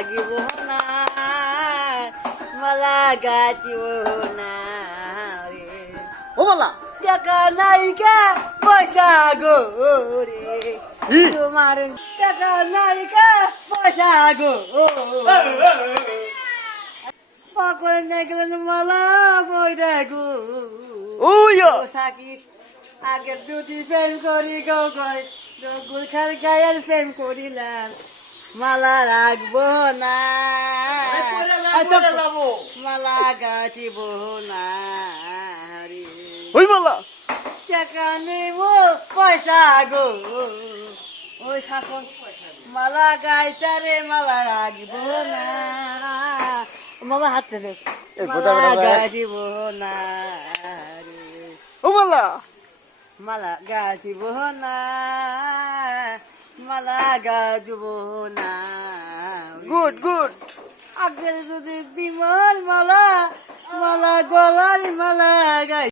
লাগিব না মালা গাইব না রে ও মালা টাকা নাইকা পয়সা গো রে ই। তোমার টাকা নাইকা পয়সা গো পাকড়ে নাইকেন মালা বইরা গো ওইয়া সাকি আগে দুটি প্রেম করি গো গয় গুলখার গায়ের প্রেম করিলাম মালা রাখবো না মালা গাঁথিব না রে ওই মালা টাকা নেব পয়সা গো ওই শাসন মালা গাইতারে মালা রাখবো না মামা হাতে দে এই বোধা মালা বোধা গাঁথিব না রে ও মালা মালা গাঁথিব না মালা গাঁথিব না গুড গুড আগের যদি বিমল মালা মালা গলার মালা গাই